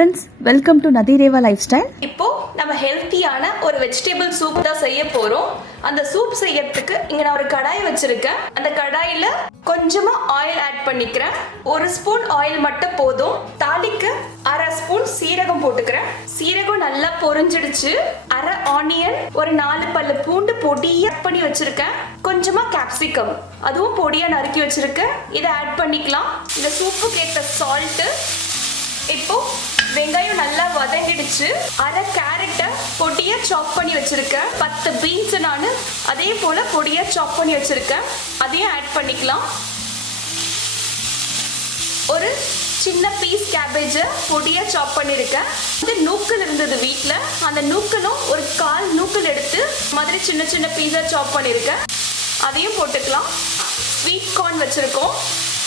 Friends, welcome to நதிரேவா lifestyle. இப்போ நம்ம ஹெல்த்தியான ஒரு வெஜிடபிள் சூப் தான் செய்ய போறோம். அந்த சூப் செய்யறதுக்கு இங்க நான் ஒரு கடாய் வச்சிருக்கேன். அந்த கடாயில கொஞ்சமா ஆயில் ஆட் பண்ணிக்கிறேன். 1 ஸ்பூன் ஆயில் மட்டும் போதும். தாளிக்க 1/2 ஸ்பூன் சீரகம் போட்டுக்கிறேன். சீரகம் நல்லா பொரிஞ்சிடுச்சு. 1/2 ஆனியன், ஒரு 4 பல்லு பூண்டு பொடியா பண்ணி வச்சிருக்கேன். கொஞ்சமா கேப்சிகம், அதுவும் பொடியா நறுக்கி வச்சிருக்கேன். இதை ஆட் பண்ணிக்கலாம். இந்த சூப்புக்கு ஏற்ற சால்ட். இப்போ வெங்காயம் நல்லா வதங்கிடுச்சு. 1/2 கேரட்டை பொடியா சாப் பண்ணி வச்சிருக்கேன். 10 பீன்ஸ் நான் அதே போல பொடியா சாப் பண்ணி வச்சிருக்கேன். அதையும் ஆட் பண்ணிக்கலாம். ஒரு சின்ன பீஸ் கேபேஜை பொடியா சாப் பண்ணிருக்கேன். இந்த நூக்கல் இருந்தது வீட்டில், அந்த நூக்கலும் ஒரு 1/4 நூக்கல் எடுத்து மாதிரி சின்ன சின்ன பீஸா சாப் பண்ணிருக்கேன். அதையும் போட்டுக்கலாம். ஸ்வீட் கார்ன் வச்சிருக்கோம்.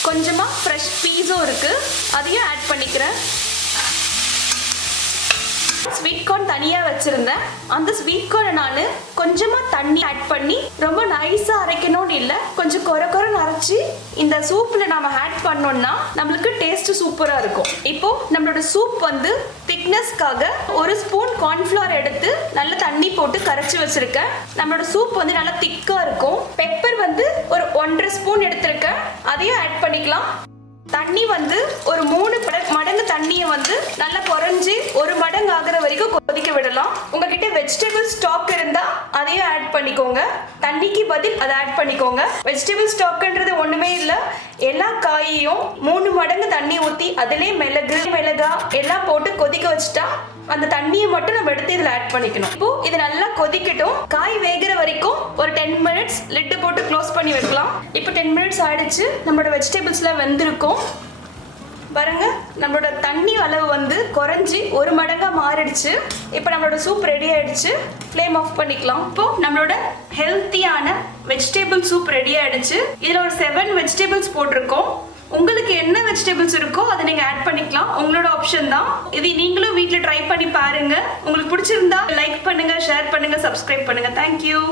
கொஞ்சமா ஃப்ரெஷ் பீஸும் இருக்கு, அதையும் ஆட் பண்ணிக்கிறேன். ஸ்வீட் கார்ன் தனியா வச்சிருந்தேன். அந்த ஸ்வீட் கார்னை நான் கொஞ்சமா தண்ணி ஆட் பண்ணி, ரொம்ப நைஸா அரைக்கணும்னு இல்லை, கொஞ்சம் கொரன்னு அரைச்சி இந்த சூப்ல நாம ஆட் பண்ணோம்னா நம்மளுக்கு டேஸ்ட் சூப்பரா இருக்கும். இப்போ நம்மளோட சூப் திக்னஸ்க்காக 1 ஸ்பூன் கார்ன்ஃபிளவர் எடுத்து நல்ல தண்ணி போட்டு கரைச்சி வச்சிருக்கேன். நம்மளோட சூப் நல்லா திக்கா இருக்கும். பெப்பர் ஒரு 1/2 ஸ்பூன் எடுத்திருக்கேன், அதையும் ஆட் பண்ணிக்கலாம். தண்ணி ஒரு 3 மடங்கு தண்ணியை நல்லா குறைஞ்சி 1 மடங்கு ஆகிற வரைக்கும் கொதிக்க விடலாம். உங்ககிட்ட வெஜிடபிள் ஸ்டாக் இருந்தா அதையும் ஆட் பண்ணிக்கோங்க. தண்ணிக்கு பதில் அதை ஆட் பண்ணிக்கோங்க. வெஜிடபிள் ஸ்டாக்ன்றது ஒண்ணுமே இல்லை. எல்லா காயையும் 3 மடங்கு தண்ணி ஊற்றி அதிலே மிளகா எல்லாம் போட்டு கொதிக்க வச்சுட்டா அந்த தண்ணியை மட்டும் நம்ம எடுத்து இதில் ஆட் பண்ணிக்கணும். இப்போ இது நல்லா கொதிக்கட்டும். காய் வேகிற வரைக்கும் ஒரு 10 மினிட்ஸ் லிட்டு போட்டு க்ளோஸ் பண்ணி வைக்கலாம். இப்போ 10 மினிட்ஸ் ஆயிடுச்சு. நம்மளோட வெஜிடபிள்ஸ்லாம் வெந்திருக்கும் பாருங்க. நம்மளோட தண்ணி அளவு குறைஞ்சி 1 மடங்கா மாறிடுச்சு. இப்போ நம்மளோட சூப் ரெடி ஆயிடுச்சு. ஃப்ளேம் ஆஃப் பண்ணிக்கலாம். இப்போ நம்மளோட ஹெல்த்தியான வெஜிடபிள் சூப் ரெடி ஆயிடுச்சு. இதுல ஒரு 7 வெஜிடபிள்ஸ் போட்டிருக்கோம். உங்களுக்கு என்ன வெஜிடபிள்ஸ் இருக்கோ அதை நீங்க ஆட் பண்ணிக்கலாம். உங்களோட ஆப்ஷன் தான் இது. நீங்களும் வீட்டில் ட்ரை பண்ணி பாருங்க. உங்களுக்கு பிடிச்சிருந்தா லைக் பண்ணுங்க, ஷேர் பண்ணுங்க, சப்ஸ்கிரைப் பண்ணுங்க. தேங்க்யூ.